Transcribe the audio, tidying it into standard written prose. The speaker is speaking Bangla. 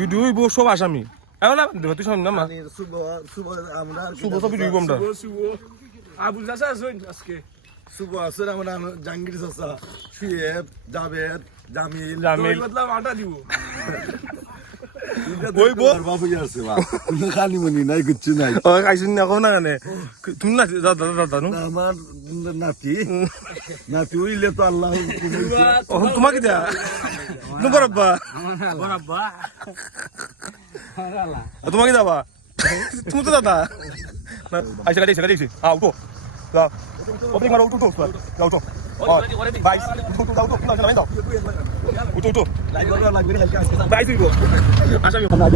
ভিডিও হইব সব আসামি এখন না তুই শুন না মা শুভ ছবি দিব আমরা আবুল চাচা আছেন আজকে শুভ আছে আমরা জাহাঙ্গীর চাচা সুয়েব জাবেদ জামিল জামিল বদলা আটা দিব বইব বাবু আছে বা খালি মনি নাই কিছু নাই ও খাইছিস না কোন না কেন তুমি না দাদা দাদা নু আমার নাতি নাতি হইলে তো আল্লাহ ও তোমাকে দেয়া নু বরাব্বা বরাব্বা তোমাকে দাবা তুমি তো দাদা আইসা গাড়ি উঠো যাও ওপেনিং মারো উঠো যাও উঠো বাইশ উঠো যাও উঠো না যাও উঠো লাগবে বাইশ উঠো আসামি আমরা